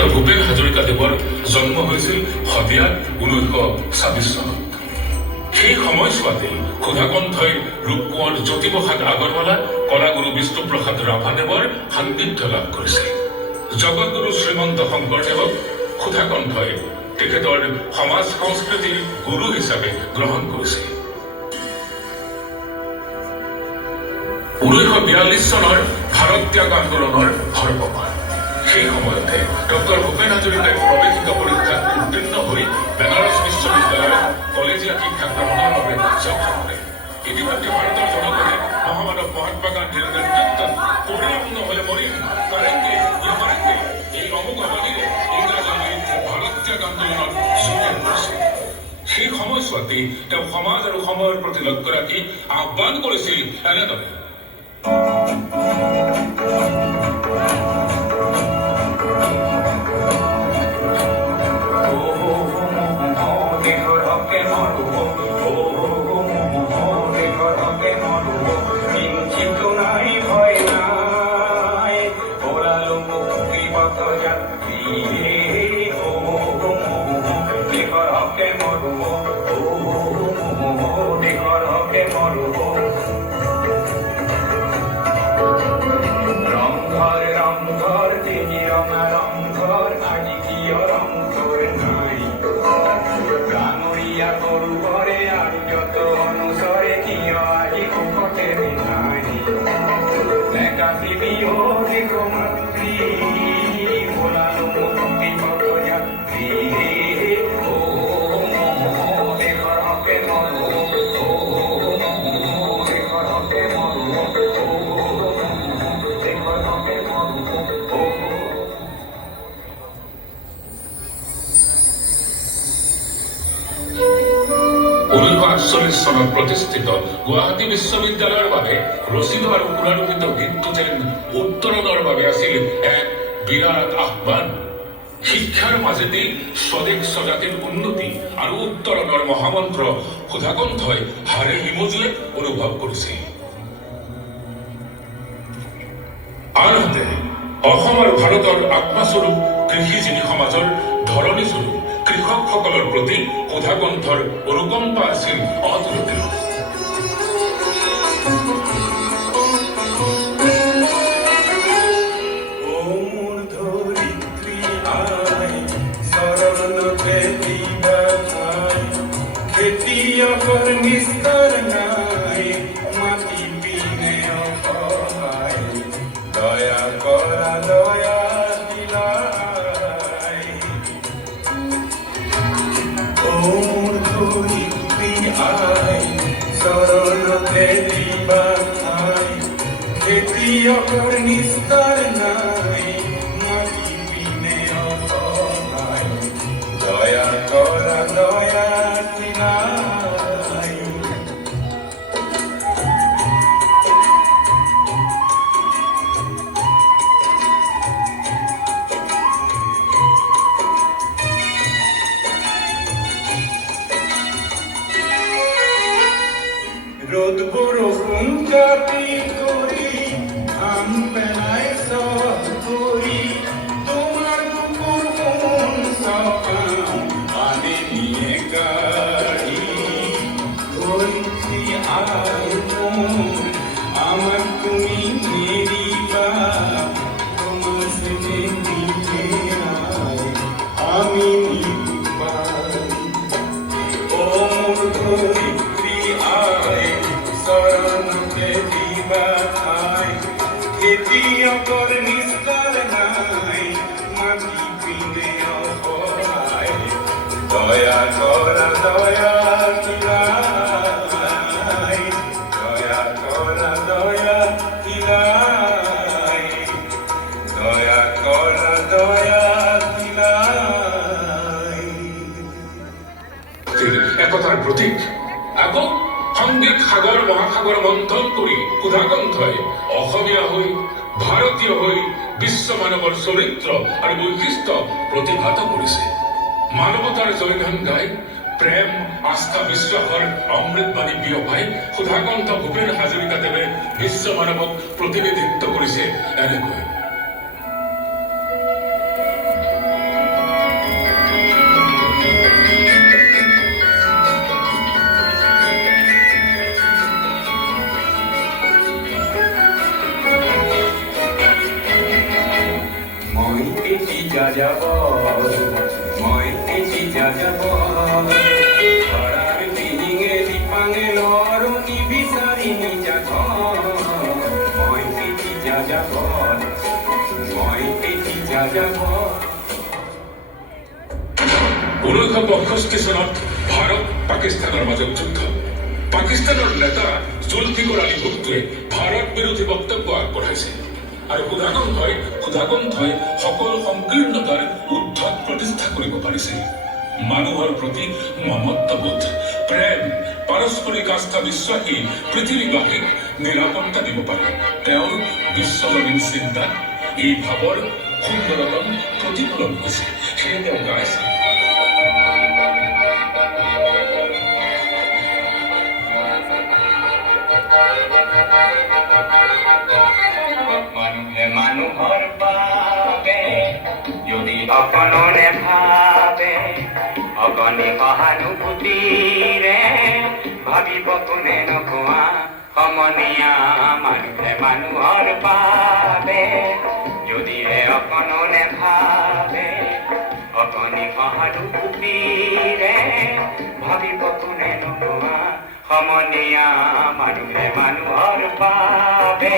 Doctor Bhupen হাজৰিকাদেৱৰ জন্ম হৈছিল শদিয়াত 1926 চনত। সেই সময়ছোৱাতে সুধাকণ্ঠই ৰূপকোঁৱৰ জ্যোতিপ্ৰসাদ আগৰৱালা, কলাগুৰু বিষ্ণুপ্ৰসাদ ৰাভাদেৱৰ সান্নিধ্য লাভ কৰিছিল। জগতগুৰু শ্ৰীমন্ত শংকৰদেৱক সুধাকণ্ঠই তেখেতৰ সমাজ সংস্কৃতিৰ গুৰু হিচাপে গ্ৰহণ কৰিছিল। 1942 চনৰ ভাৰত ত্যাগ আন্দোলনৰ সৰ্বপাত। সেই সময়তে ডক্টৰ ভূপেন হাজৰিকাই প্ৰৱেশিকা পৰীক্ষাত উত্তীৰ্ণ হৈ বেনাৰস বিশ্ববিদ্যালয়ত কলেজীয়া শিক্ষা গ্ৰহণৰ বাবে যাত্ৰা কৰে। ইতিমধ্যে ভাৰতৰ জনগণে মহামানৱ মহাত্মা গান্ধীৰ নেতৃত্বত পৰিণাম নহলে মৰিম কৰেংগে এই অমুকবাণীৰে ইংৰাজৰ বিৰুদ্ধে ভাৰত ত্যাগ আন্দোলনত যোগদান কৰিছিল। সেই সময়ছোৱাতেই তেওঁ সমাজ আৰু সময়ৰ প্ৰতি লক্ষ্য ৰাখি আহ্বান কৰিছিল এনেদৰে। চনত প্ৰতিষ্ঠিত গুৱাহাটী বিশ্ববিদ্যালয়ৰ বাবে ৰচিত আৰু পুনৰুদ্ধিত গীতটো যেন উত্তৰণৰ বাবে আছিল এক বিৰাট আহ্বান। শিক্ষাৰ মাজেদি স্বদেশ স্বজাতিৰ উন্নতি আৰু উত্তৰণৰ মহামন্ত্ৰ সুধাকণ্ঠই হাড়ে হিমজুৱে অনুভৱ কৰিছিল। আনহাতে অসম আৰু ভাৰতৰ আত্মাস্বৰূপ কৃষিজীৱী সমাজৰ ধৰণী স্বৰূপ কৃষকসকলৰ প্ৰতি সুধাকণ্ঠৰ অনুকম্পা আছিল অতুলনীয়। একতাৰ প্ৰতীক। আকৌ সংগীত সাগৰ মহাসাগৰ মন্থন কৰি সুধাকণ্ঠই অসমীয়া হৈ ভাৰতীয় হৈ বিশ্ব মানৱৰ চৰিত্ৰ আৰু বৈশিষ্ট্য প্ৰতিভাত কৰিছে। মানৱতাৰ জয়গান গাই প্ৰেম আস্থা বিশ্বাসৰ অমৃতবাণী বিয়পাই সুধাকণ্ঠ ভূপেন হাজৰিকাদেৱে বিশ্ব মানৱক প্ৰতিনিধিত্ব কৰিছে এনেকৈ। মই এটি যাযাব মই এটি যাযাব ধৰাৰ পিঙে দিপাঙে লৰণি বিচাৰি নিজা ঘৰ মই এটি যাযাব মই এটি যাযাব 1965 চনত ভাৰত পাকিস্তানৰ মাজত যুদ্ধ পাকিস্তানৰ নেতা জুলফিকৰ আলী ভুট্টোৱে ভাৰত বিৰোধী বক্তব্য আগবঢ়াইছিল আৰু সুধাকণ্ঠই সকলো সংকীৰ্ণতাৰ উদ্ধত প্ৰতিষ্ঠা কৰিব পাৰিছিল মানুহৰ প্ৰতি মমত্ববোধ প্ৰেম পাৰস্পৰিক আস্থা বিশ্বাসী পৃথিৱীবাসীক নিৰাপত্তা দিব পাৰে তেওঁৰ বিশ্বজনীন চিন্তাত এই ভাৱৰ সুন্দৰতম প্ৰতিফলন হৈছে সেয়ে তেওঁ গাইছে মানুহে মানুহৰ বাবে যদি অকণনে ভাবে অগণি সহানুভূতিৰে ভাবিব কোনে নোকোৱা সমনীয়া মানুহে মানুহৰ বাবে যদিহে অকণনে ভাবে অগণি সহানুভূতিৰে ভাবিব কোনে নোকোৱা সমনীয়া মানুহে মানুহৰ বাবে